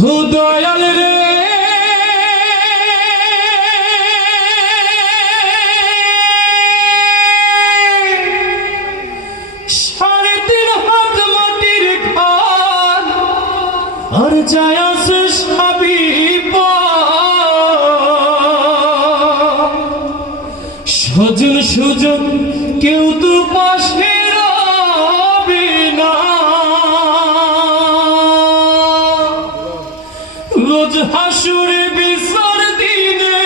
ও দয়াল রে সাড়ে 3 হাত মাটির ঘর আর যায় আছে সবই সজন সুজন কেউ তো পাশে রবে না রোজ হাসুরে বিচার দিনে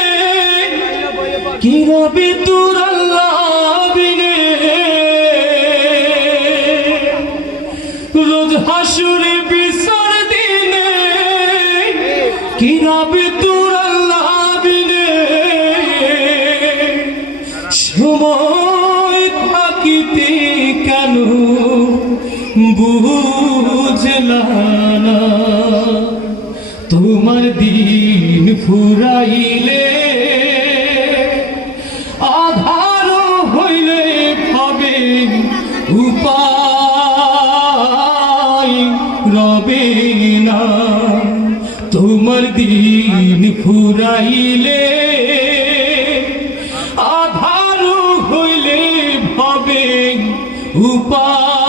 কি রবি তোর আল্লাহ বিনে রোজ হাসুরে বিচার দিনে কি রবি তোর আল্লাহ বিনে সময় থাকিতে কেন বুঝলা না তোমার দিন ফুরাইলে আধার হইলে হবে উপায় রবে না তোমার দিন ফুরাইলে আধার হইলে হবে উপায়